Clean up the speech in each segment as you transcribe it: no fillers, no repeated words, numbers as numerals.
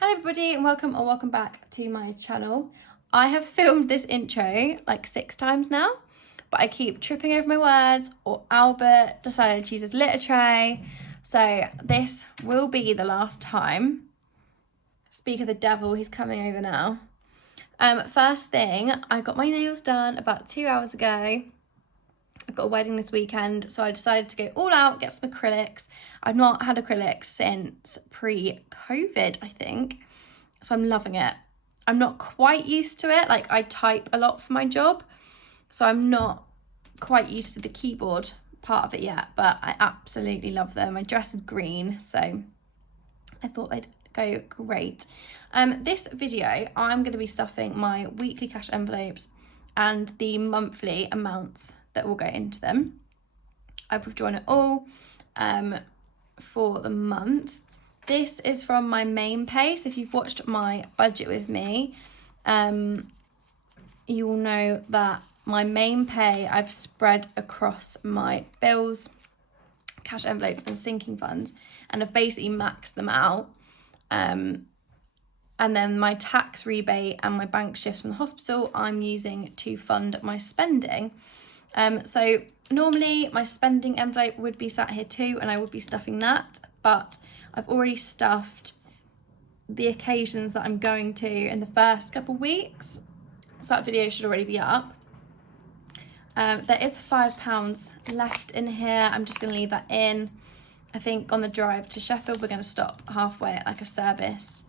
Hello everybody and welcome back to my channel. I have filmed this intro like 6 times now, but I keep tripping over my words, or Albert decided to use his litter tray. So this will be the last time. Speak of the devil, he's coming over now. First thing, I got my nails done about 2 hours ago. I've got a wedding this weekend, so I decided to go all out, get some acrylics. I've not had acrylics since pre-COVID, I think, so I'm loving it. I'm not quite used to it. Like, I type a lot for my job, so I'm not quite used to the keyboard part of it yet, but I absolutely love them. My dress is green, so I thought they'd go great. This video, I'm going to be stuffing my weekly cash envelopes and the monthly amounts that will go into them. I've withdrawn it all for the month. This is from my main pay, so if you've watched my budget with me, you will know that my main pay I've spread across my bills, cash envelopes and sinking funds, and I've basically maxed them out. And then my tax rebate and my bank shifts from the hospital I'm using to fund my spending. So normally my spending envelope would be sat here too, and I would be stuffing that, but I've already stuffed the occasions that I'm going to in the first couple of weeks, so that video should already be up. There is £5 left in here. I'm just going to leave that in. I think on the drive to Sheffield we're going to stop halfway at like a service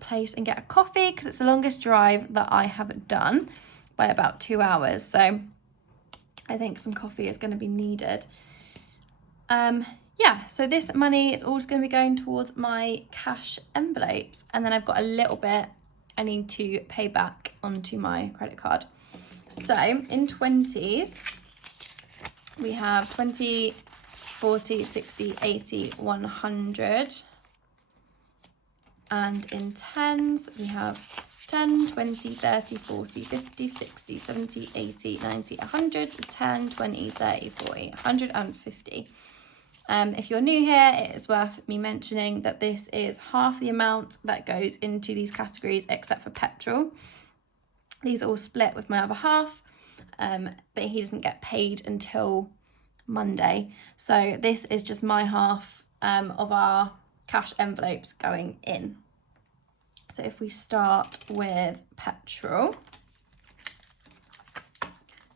place and get a coffee, because it's the longest drive that I have done by about 2 hours, so I think some coffee is going to be needed. Yeah, so this money is all just going to be going towards my cash envelopes, and then I've got a little bit I need to pay back onto my credit card. So in 20s we have 20, 40, 60, 80, 100, and in 10s we have 10, 20, 30, 40, 50, 60, 70, 80, 90, 100, 10, 20, 30, 40, 150. If you're new here, it is worth me mentioning that this is half the amount that goes into these categories except for petrol. These are all split with my other half, but he doesn't get paid until Monday. So this is just my half of our cash envelopes going in. So if we start with petrol,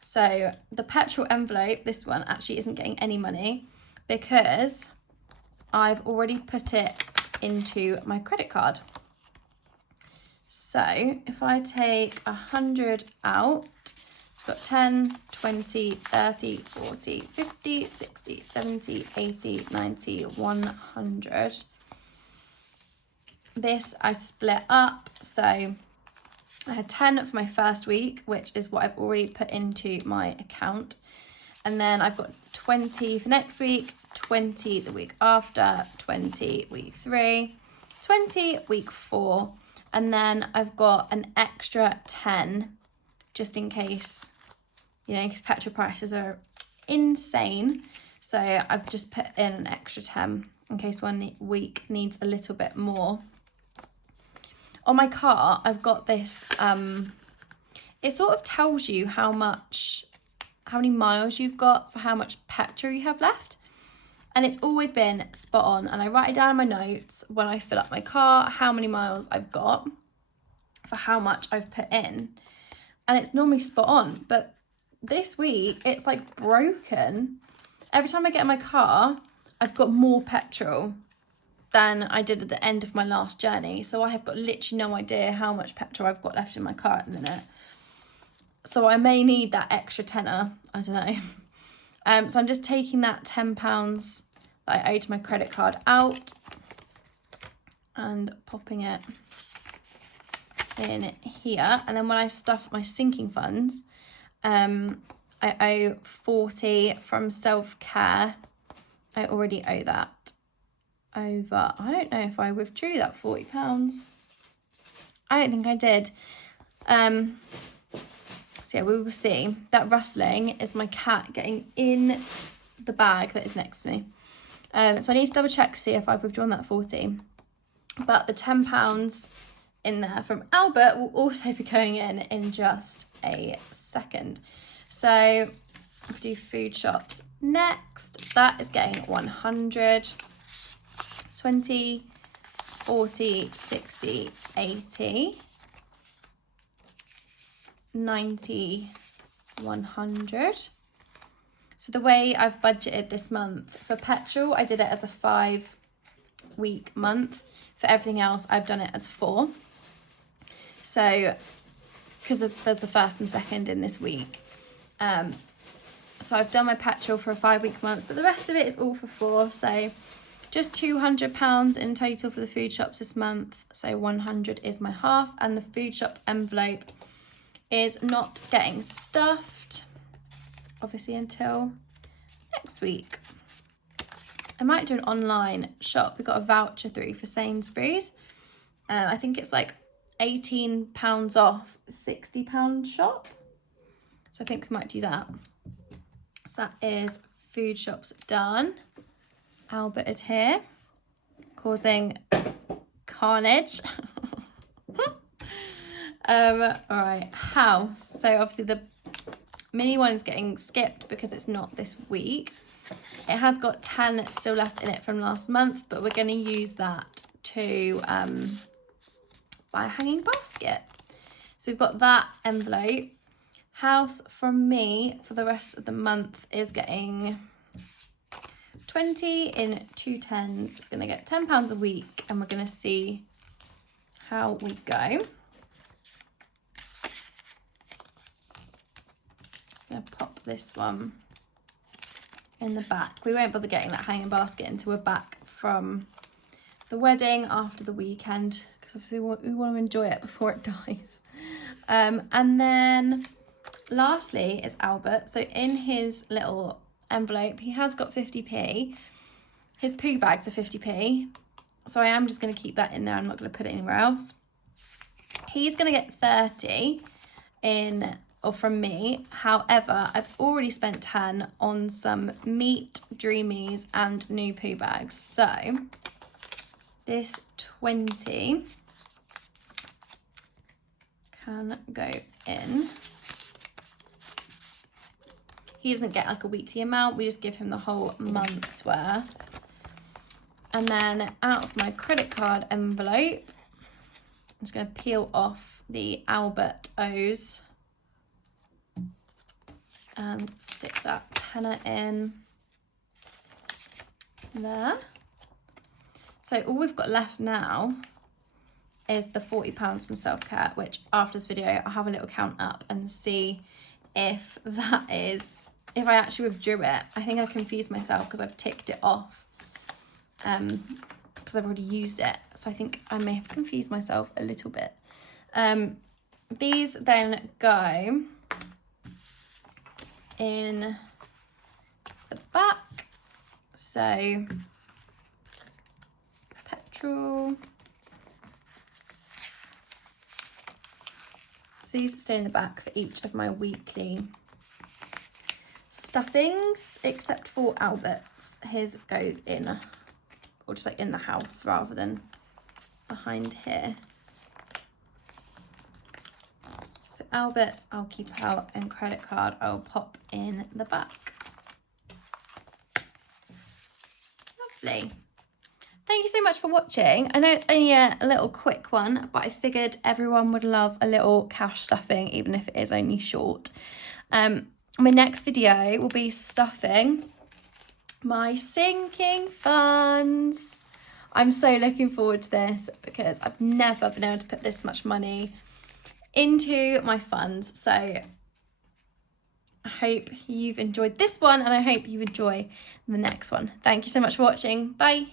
so the petrol envelope, this one actually isn't getting any money because I've already put it into my credit card. So if I take 100 out, it's got 10, 20, 30, 40, 50, 60, 70, 80, 90, 100. This I split up, so I had 10 for my first week, which is what I've already put into my account, and then I've got 20 for next week, 20 the week after, 20 week 3, 20 week 4, and then I've got an extra 10 just in case, because petrol prices are insane, so I've just put in an extra 10 in case one week needs a little bit more. On my car, I've got this, it sort of tells you how many miles you've got for how much petrol you have left. And it's always been spot on. And I write it down in my notes when I fill up my car, how many miles I've got for how much I've put in. And it's normally spot on. But this week, it's like broken. Every time I get in my car, I've got more petrol than I did at the end of my last journey. So I have got literally no idea how much petrol I've got left in my car at the minute. So I may need that extra tenner, I don't know. So I'm just taking that £10 that I owe to my credit card out and popping it in here. And then when I stuff my sinking funds, I owe 40 from self-care. I already owe that over, I don't know if I withdrew that £40. I don't think I did. So yeah, we will see. That rustling is my cat getting in the bag that is next to me. So I need to double check to see if I've withdrawn that 40. But the £10 in there from Albert will also be going in just a second. So we do food shops next. That is getting 100, 20, 40, 60, 80, 90, 100. So the way I've budgeted this month for petrol, I did it as a 5-week month. For everything else, I've done it as 4. So, because there's the first and second in this week. So I've done my petrol for a 5-week month, but the rest of it is all for 4. So just £200 in total for the food shops this month. So 100 is my half, and the food shop envelope is not getting stuffed, obviously, until next week. I might do an online shop. We got a voucher through for Sainsbury's. I think it's like £18 off £60 shop. So I think we might do that. So that is food shops done. Albert is here, causing carnage. All right, house. So obviously the mini one is getting skipped because it's not this week. It has got 10 still left in it from last month, but we're going to use that to buy a hanging basket. So we've got that envelope. House from me for the rest of the month is getting 20 in 2 10s. It's going to get £10 a week, and we're going to see how we go. I'm going to pop this one in the back. We won't bother getting that hanging basket until we're back from the wedding after the weekend, because obviously we want to enjoy it before it dies. And then lastly is Albert. So in his little envelope, he has got 50p. His poo bags are 50p. So I am just going to keep that in there. I'm not going to put it anywhere else. He's going to get 30 in, or from me. However, I've already spent 10 on some Meat, Dreamies and new poo bags. So this 20 can go in. He doesn't get like a weekly amount. We just give him the whole month's worth. And then out of my credit card envelope, I'm just going to peel off the Albert O's and stick that tenner in there. So all we've got left now is the £40 from Self-Care, which after this video I'll have a little count up and see if that is, if I actually withdrew it. I think I confused myself because I've ticked it off because I've already used it. So I think I may have confused myself a little bit. These then go in the back. So petrol. So these stay in the back for each of my weekly stuffings, except for Albert's. His goes in, or just like in the house rather than behind here. So Albert's I'll keep out, and credit card I'll pop in the back. Lovely. Thank you so much for watching. I know it's only a little quick one, but I figured everyone would love a little cash stuffing, even if it is only short. My next video will be stuffing my sinking funds. I'm so looking forward to this because I've never been able to put this much money into my funds. So I hope you've enjoyed this one, and I hope you enjoy the next one. Thank you so much for watching. Bye.